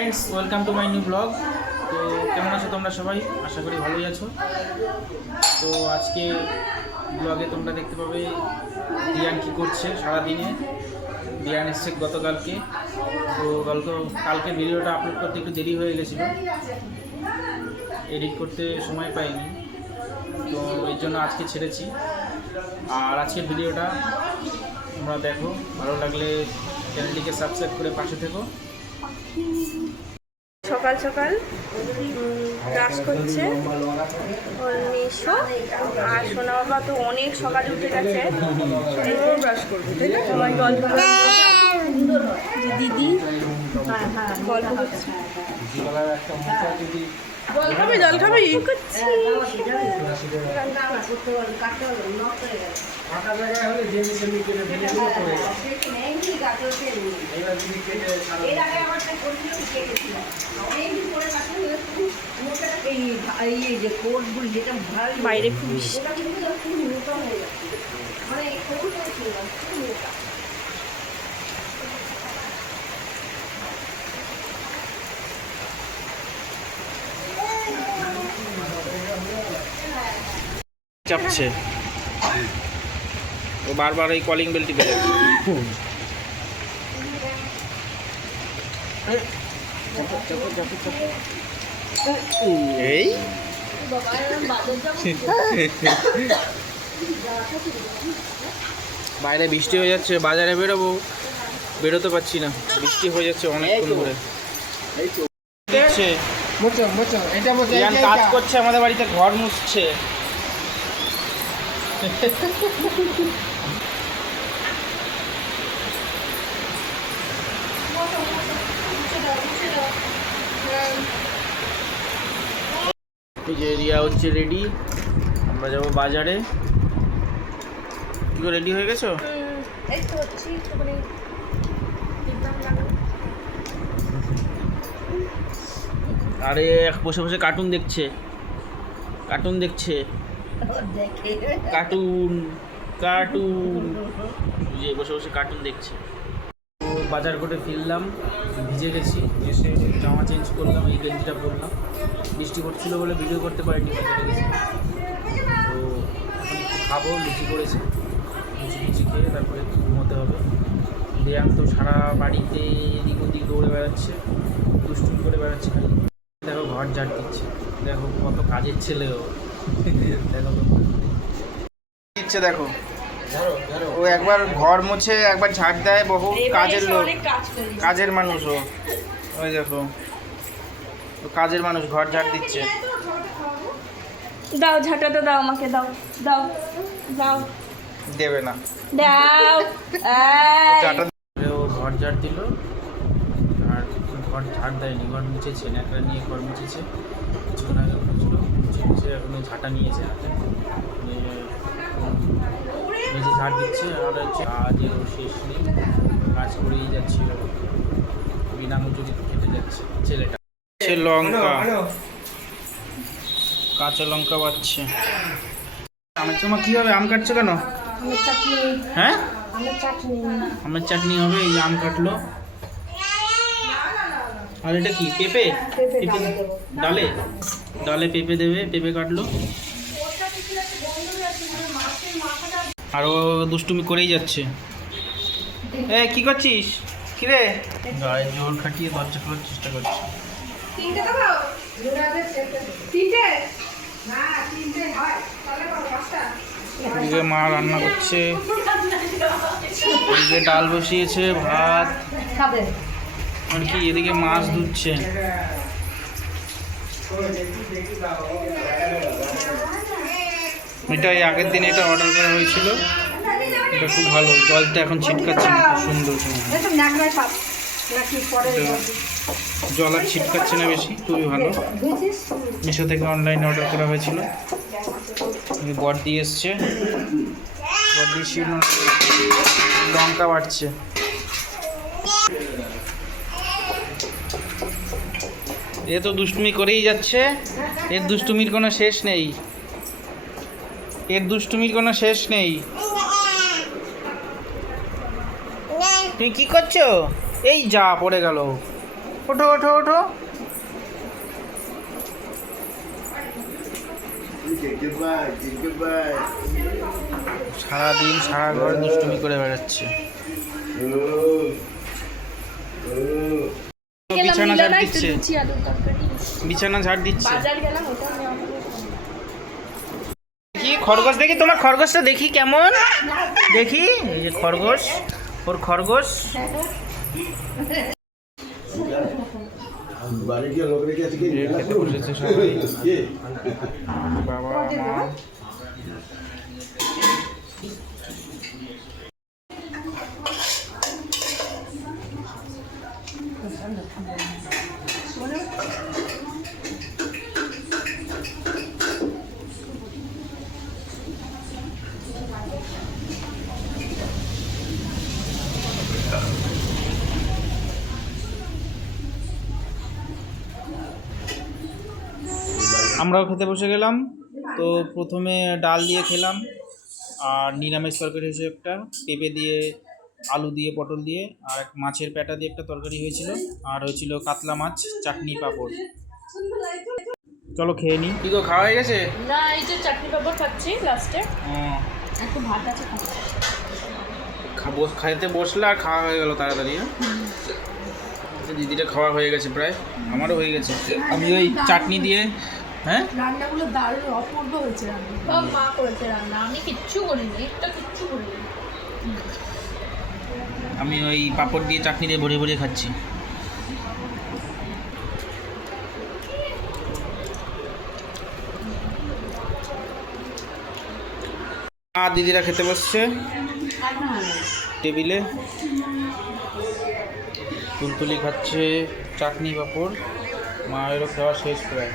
Friends, welcome to my new blog. তো কেমন আছো তোমরা সবাই? আশা করি ভালোই আছো। তো আজকে ব্লগে তোমরা দেখতে পাবে দিয়ান কী করছে সারাদিনে। দিয়ান এসছে গতকালকে, তো কালকে ভিডিওটা আপলোড করতে একটু দেরি হয়ে গেছিলো, এডিট করতে সময় পাইনি, তো এই জন্য আজকে ছেড়েছি। আর আজকের ভিডিওটা তোমরা দেখো, ভালো লাগলে চ্যানেলটিকে সাবস্ক্রাইব করে পাশে থেকো। সকাল সকাল ব্রাশ করছে নিশো, আর সোনা বাবা তো অনেক সকালে উঠে গেছে, ব্রাশ করবে তাই না? সবাই গল্প যে দিদি গল্প করছে, জল খাবে বাইরে খুব চাপছে, ও বারবার এই কলিং বেল টিপে যাচ্ছে। এই বাইরে বৃষ্টি হয়ে যাচ্ছে, বাজারে বেরোতে পারছি না, বৃষ্টি হয়ে যাচ্ছে অনেকক্ষণ ধরে। কাজ করছে আমাদের বাড়িতে, ঘর মুছছে। এই যে রিয়া হচ্ছে রেডি, আমরা যাবো বাজারে। কি রেডি হয়ে গেছো? আরে বসে বসে কার্টুন দেখছে, কার্টুন বসে বসে কার্টুন দেখছে। বাজার করে ফিরলাম, ভিজে গেছি, এসে জামা চেঞ্জ করলাম, এই গেঞ্জিটা পরলাম। বৃষ্টি পড়ছিল বলে ভিডিও করতে পারিনি, বাজারে গেছি। তো এখন একটু খাবো, লুচি করেছে, লুচি খেয়ে তারপরে একটু ঘুমোতে হবে। দেয়ান তো সারা বাড়িতে এদিক ওদিক দৌড়ে বেড়াচ্ছে, দুষ্টুমি করে বেড়াচ্ছে খালি। দেখো ঘর ঝাড় দিচ্ছে, দেখো কত কাজের ছেলেও, দেখো দিচ্ছে, দেখো ও একবার ঘর মুছে একবার ঝাড় দেয়, বহু কাজের লোক, কাজের মানুষ ও। ওই দেখো কাজের মানুষ, ঘর ঝাড় দিচ্ছে। দাও ঝাঁটাটা দাও, আমাকে দাও দাও দাও। দেবে না, দাও। ও ঘর ঝাড় দিল, আর ঘর ঝাড় দেয়নি, ঘর মুছেছে, ন্যাকড়া নিয়ে ঘর মুছেছে, কিছুক্ষণ আগে মুছে এখন ঝাঁটা নিয়েছে হাতে, নিজে ঝাড় দিচ্ছে। আর হচ্ছে কাজেরও শেষ নেই, কাজ করেই যাচ্ছিল, বিনা মজুরিতে খেটে যাচ্ছে ছেলেটা। লঙ্কা, কাঁচা লঙ্কা বাচ্ছে। আমের চমা কি হবে? আম কাটছো কেন? হ্যাঁ, আমের চাটনি হবে। এই আম কাটলো। আর এটা কি? পেঁপে ডালে ডালে পেঁপে দেবে, পেঁপে কাটলো। আর ও দুষ্টুমি করেই যাচ্ছে। কি করছিস? কিরে গায়ে জোর খাটিয়ে দরজা খোলার চেষ্টা করছে। এদিকে মা রান্না করছে, এদিকে ডাল বসিয়েছে, ভাত, আর কি এদিকে মাছ ধুচ্ছে। এটা আগের দিন এটা অর্ডার করা হয়েছিল, এটা খুব ভালো, জলটা এখন ছিটকাচ্ছে না, খুব সুন্দর। জল আর ছিটকাচ্ছে না বেশি, খুবই ভালো। মিশো থেকে অনলাইনে অর্ডার করা হয়েছিল। বর দিয়ে এসছে, বর দিয়ে লঙ্কা বাড়ছে। এ তো দুষ্টুমি করেই যাচ্ছে, এর দুষ্টুমির কোনো শেষ নেই। এর দুষ্টুমির কোনো শেষ নেই। তুমি কি করছো? এই যা পড়ে গেল, ওঠো ওঠো ওঠো। সারাদিন সারা ঘর দুষ্টুমি করে বেড়াচ্ছে। বিছানা ঝাড় দিচ্ছে, বিছানা ঝাড় দিচ্ছে। কি খরগোশ দেখি, তোমার খরগোশটা দেখি কেমন, দেখি। এই যে খরগোশ, ওর খরগোশ। খেতে বসেছে সবাই, বাবা মা। আমরাও খেতে বসে গেলাম। তো প্রথমে ডাল দিয়ে খেলাম, আর নিরামিষ তরকারি হয়েছে একটা, পেঁপে দিয়ে, আলু দিয়ে, পটল দিয়ে, আর এক মাছের প্যাটা দিয়ে একটা তরকারি হয়েছিল, আর হয়েছিল কাতলা মাছ, চাটনি, পাঁপড়। চলো খেয়ে নিই। কি গো, খাওয়া হয়ে গেছে? না, এই যে চাটনি পাঁপড় খাচ্ছি লাস্টে। একটু ভাত আছে খাবো, খাইতে বসলে আর খাওয়া হয়ে গেল তাড়াতাড়ি। দিদিটা খাওয়া হয়ে গেছে প্রায়, আমারও হয়ে গেছে। আমি ওই চাটনি দিয়ে, হ্যাঁ রান্নাগুলো দারুণ অপূর্ব হয়েছে রান্না। সব মা করেছে রান্না, আমি কিচ্ছু করিনি, একটা কিচ্ছু করিনি। আমি ওই পাঁপড় দিয়ে চাটনি দিয়ে ভরে ভরে খাচ্ছি। আর দিদিরা খেতে বসছে টেবিলে, তুলতুলি খাচ্ছে চাটনি পাঁপড়, মায়েরও খাওয়া শেষ প্রায়।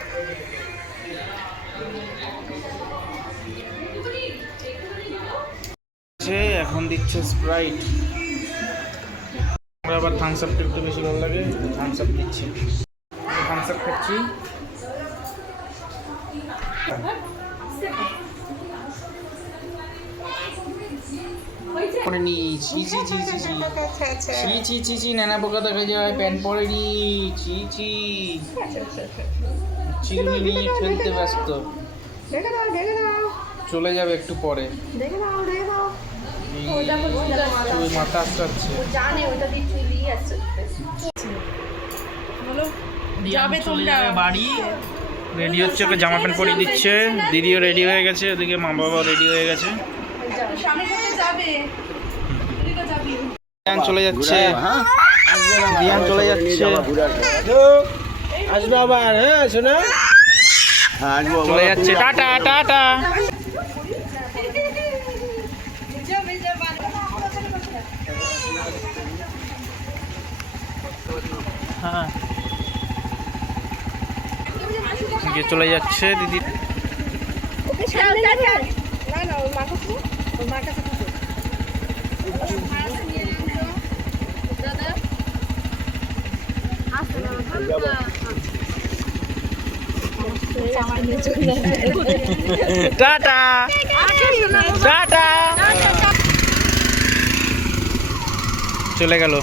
এখন দিচ্ছে স্প্রাইট, আমরা আবার থামস আপটা একটু বেশি ভালো লাগে, থামস আপ দিচ্ছি, থামস আপ খাচ্ছি। পড়েনি, ছি ছি ছি ছি ছি ছি ছি ছি ছি, নানা পোকা দেখা যায়, প্যান্ট পরেনি, ছি ছি, চিরুনি নিয়ে খেলতে ব্যস্ত, চলে যাবে একটু পরে। মাথা আসছে, যাবে তোমরা বাড়ি। রেডি হচ্ছে, ওকে জামা প্যান্ট পরিয়ে দিচ্ছে, দিদিও রেডি হয়ে গেছে, ওদিকে মা বাবাও রেডি হয়ে গেছে। রিয়ান চলে যাচ্ছে, রিয়ান চলে যাচ্ছে, আসবে আবার। হ্যাঁ শোনা, চলে যাচ্ছে, টাটা টাটা। হ্যাঁ, চলে যাচ্ছে দিদি। টাটা টাটা, চলে গেল।